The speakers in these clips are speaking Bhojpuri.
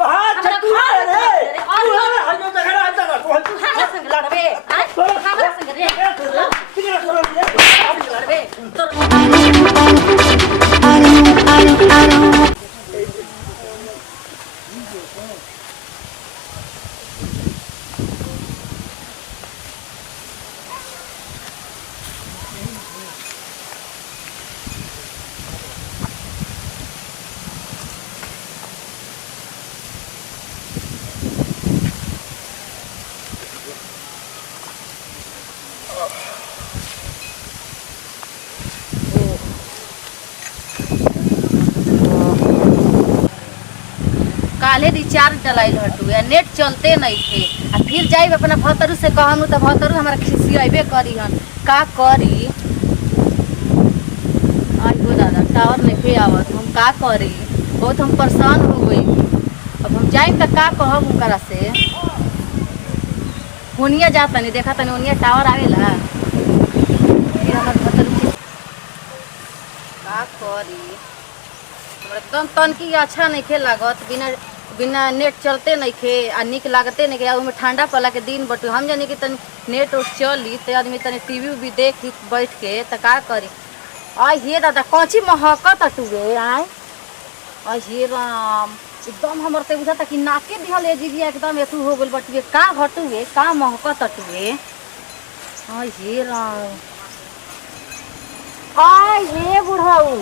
हां छठुआ रे हम तो देखा आता ना तू हमरा संग लड़बे हमरा संग रे किधर छोड़ दे लड़बे काले रिचार्ज डलाइल हटुए नेट चलते नहीं थे आ फिर जाइब अपना भतरू से कहम तो भतरू हमारा खिसियाबे करी हन का करी आई हो दादा टावर नहीं पे आवत हम का करी बहुत हम परेशान हो गई अब हम जाइब तो का कहब उनकरा से हुनिया जाता नहीं देखा तनी हुनिया टावर आवेला फिर हमार भतरू का करी एकदम तनकी अच्छा नहीं खे लागत बिना नेट चलते नहीं खे आ निक लागते नहीं खे उसमें ठंडा पला के दिन बटू हम जानी कि तनी नेट उट चली तो आदमी तनी टीवी भी देख बैठ के तो का करी आई हे दादा कौची महकत अटुए आए आई हे राम एकदम हमर ते बुझाता कि नाके दिहल ए जीविया एकदम एतू हो गेल बटुए का हटुए का महकत अटुए आई हे राम आई हे बुढ़ाऊ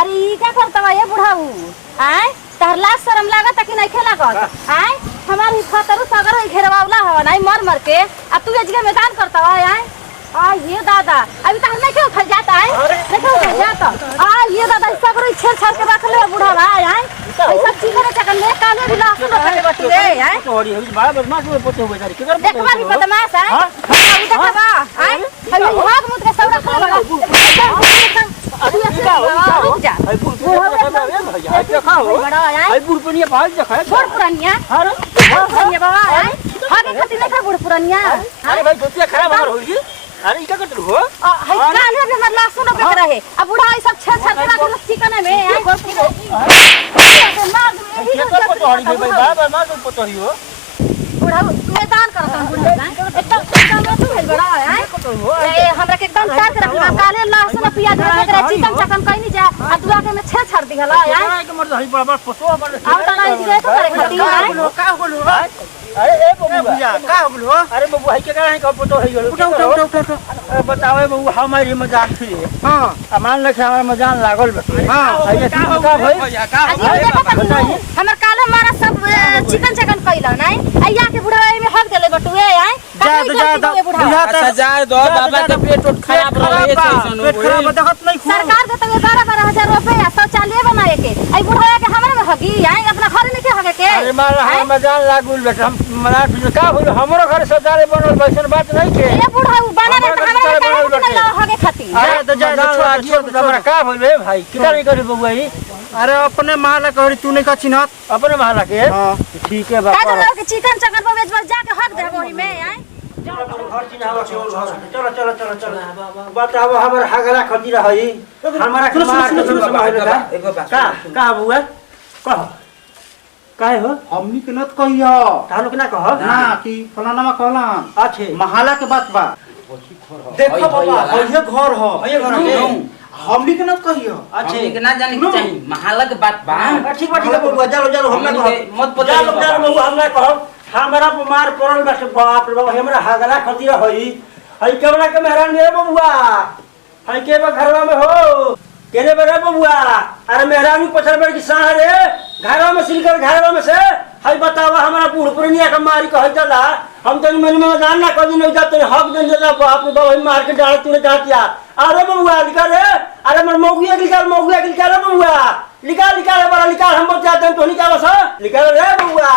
अरे ई क्या करता बा ये बुढ़ाऊ आय तहर लाज शरम लागत कि नहीं खेला कर आय हमार ही खतरू सगर है घेरवावला हवा नहीं मर मर के आ तू ये जगह मैदान करता है आय आ ये दादा अभी तक नहीं क्यों खल जाता है नहीं क्यों खल जाता आ ये दादा सगर ही छेड़ छाड़ के रख ले बुढ़ावा आय ई सब चीज करे चकन ले काले भी लाश न करे बटुए आय तोड़ी हम बड़ा बदमाश में पोते हो जारी किधर देखबा भी बदमाश है अभी देखबा आय अभी भाग मुद के सब रख ले अभी जा आई बुढ़ पुनिया भाग जा खाए बुढ़ पुरानिया अरे पुरानिया बाबा आय हागे खाती नहीं खा बुढ़ पुरानिया अरे भाई सोचिए खराब हमर होई अरे क्या करत हो हाय काल है हमर लासो न बेच रहे अब बुढ़ा ई सब छे छे के रख चिकन में आय मार दे भाई बाबा मार दो पतोही हो बुढ़ा मैदान करत बुढ़ा एकदम तू है बड़ा आय ए हमरा के एकदम साथ रखना काले लहसुन प्याज रख के चिकन चकन कहीं नहीं जा आ दुआ के में छे छाड़ दिहला आय के मर हई बड़ा पतो बड़ आउ तना इजे तो करे खाती आय का बोलू अरे ए बबुआ का बोलू अरे बबुआ हई के का का पतो हई गेल उठा बतावे बबुआ हमारी मजाक थी हां मान ले हमारा मजाक लागल बे हां हई का भाई हमर काले मारा सब चिकन चकन कइला नहीं आइया के बुढ़ा में हक देले बटुए आय अच्छा जाए दो बाबा के पेट उठ खराब रहे ऐसन पेट खराब देखत नहीं खूब सरकार देत 12,000 रुपया शौचालय बनाए के आई बुढ़ा के हमरे में हगी आई अपना घर में के हगे के अरे मारा हम मजान लागुल बेटा हम मना का होल हमरो घर शौचालय बनल वैसन बात नहीं के ए बुढ़ा बना रे हमरे के नहीं हगे खाती अरे तो जाए छोड़ हमरा का होल बे भाई कितना नहीं करी बबुआ ई अरे अपने महला कहरी तू नहीं का चिन्हत अपने महला के हां ठीक है बाबा का के चिकन चकन पर बेच जाके हक देबो ही में आय घर चिन्हावा के चलो चलो बताओ हमर हगला खती रही हमारा के मार के समय का का बुआ कह काहे हो हमनी के नत कहियो तालो के ना कह ना कि फलाना मा कहला अच्छे महाला के बात बा देखो बाबा ये घर हो ये घर के हमनी के नत कहियो अच्छे के ना जाने के चाहिए महाला के बात बा ठीक बा बबुआ चलो हम ना कह मत पता चलो बबुआ हम ना कह हमरा बीमार पड़ल बा बाप रे बाप हमरा हगला खती रही हई केवला के मेहरान रे बबुआ हई के बा घरवा में हो केने बरे बबुआ अरे मेहरान पछर बड़ की साह रे घरवा में सिलकर घरवा में से हई बतावा हमरा बूढ़ पुरनिया के मारी कह दला हम तो मन में जान ना कर दिन जाते हक दिन देला बाप रे बाप मार के डाल तूने डाटिया अरे बबुआ निकाल रे अरे मन मौगिया निकाल बबुआ निकाल बड़ा निकाल हम जाते हैं तो निकाल बस निकाल रे बबुआ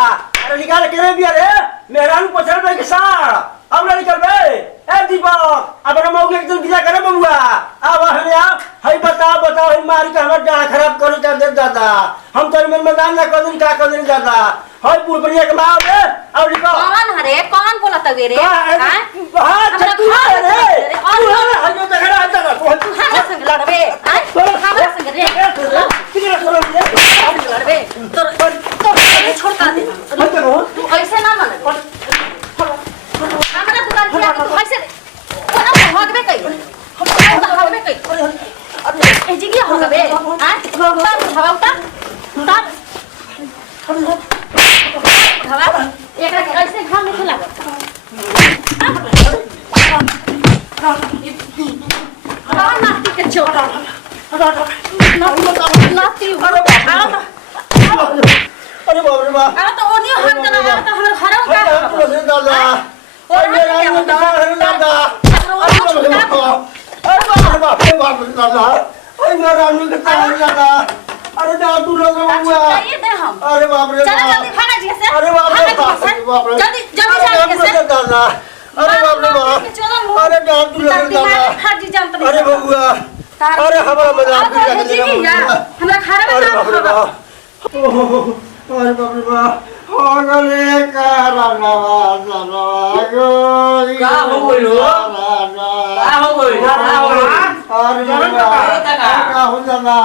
अरे निकाल के रे बिया रे मेहरान पछर बड़ की साह अब ना निकल बे ए दीपक अपना मौके एकदम बिजा करे बबुआ अब हरिया हई बताओ हई मार के हमर डाल खराब कर दे दादा हम तो मन में दान ना कर दिन का कर दिन दादा हई पुरपनिया के मार रे अब निकल कौन हरे कौन बोलत वे रे हां तू रे हई तो खड़ा आता ना तू हमरा संग लड़बे हमरा संग रे किधर छोड़ दे लड़बे तो छोड़ कर एकरा के ऐसे घाम नहीं लागत नाती के छोड़ नाती अरे बाप रे बाप आ तो ओनियो हाथ देना आ तो हमर घर का अरे दादा अरे रानी अरे दादा अरे बाप रे बाप दादा अरे मेरा रानी के तार दादा अरे जा तू लोग हुआ ये दे हम अरे बाप रे चलो जल्दी भागा जी से अरे बाप रे बाप रे जल्दी जल्दी जाके से दादा अरे बाप रे बाप अरे जा तू लोग दादा खाजी जानत नहीं अरे बबुआ अरे हमारा मजाक हमरा खाना में अरे बाप रे बाप अरे बाप रे बाप अरे का हो गइल हो का हो गइल का हो गइल अरे का हो जाना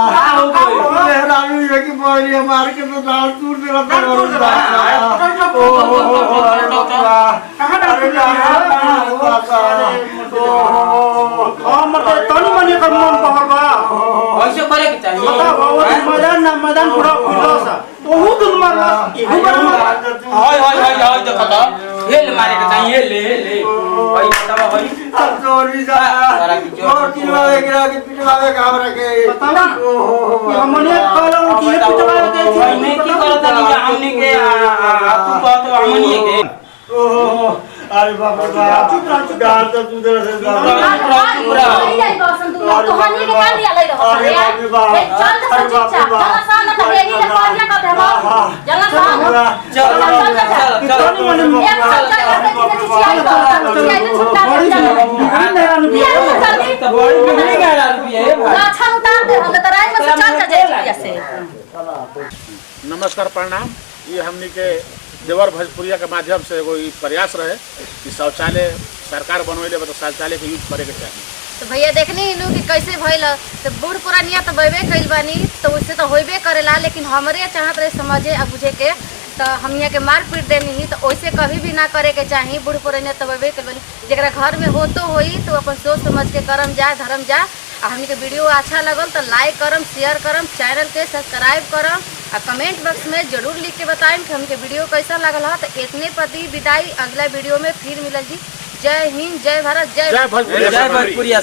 मेहरानी की बोली मार के तो दाल टूट दिला तनी मनी कर मन पकड़बा ऐसे करे के चाहिए मैदान पूरा फिरसा ओहू दुन मारला एहू हाय देखो तो ये ले मारे के चाहिए ले भाई बताओ भाई चोरी जा और किलो एकरा के पिटवावे का हमरा के बताओ हमने कहला कि ये पिटवावे के भाई मैं की करत नहीं हमने के तू कहत हमनी के अरे बाप रे बाप चुप रह डाल तो तू दे से पूरा जाई बसन तू तो हनी के कान लिया ले रहो अरे बाप रे बाप चल तो चुप चाप चल सान तो यही ले पारिया का दे हम चल सान चल एक साल तो बड़ी नहीं गया रुपया है भाई अच्छा उतार दे हम तो राय में से चल जाए जैसे नमस्कार प्रणाम। ये हमनी के देवर भोजपुरिया के माध्यम से एगो प्रयास रहे कि शौचालय सरकार बनवेले तो शौचालय के यूज करे के चाहिए। तो भैया देखनी लोग कि कैसे भइल तो बूढ़ पुरानिया तो बहबे कइल बानी तो उससे तो होइबे करेला लेकिन हमरे चाहत रहे समझे आ बुझे के तो हम यहाँ के मार पीट देनी ही तो वैसे कभी भी ना करे के चाहिए। बूढ़ पुरानिया तो बहबे कइल बानी जरा घर में हो तो होई तो अपन सोच समझ के करम जा धर्म जा। आ हमनी के वीडियो अच्छा लगल तो लाइक करम शेयर करम चैनल के सब्सक्राइब करम आ कमेंट बॉक्स में जरूर लिख के बताएं कि हमके वीडियो कैसा लगल है। तो इतने प्रति विदाई अगला वीडियो में फिर मिलल जी। जय हिंद जय भारत जय जय भोजपुरिया। जय भोजपुरिया।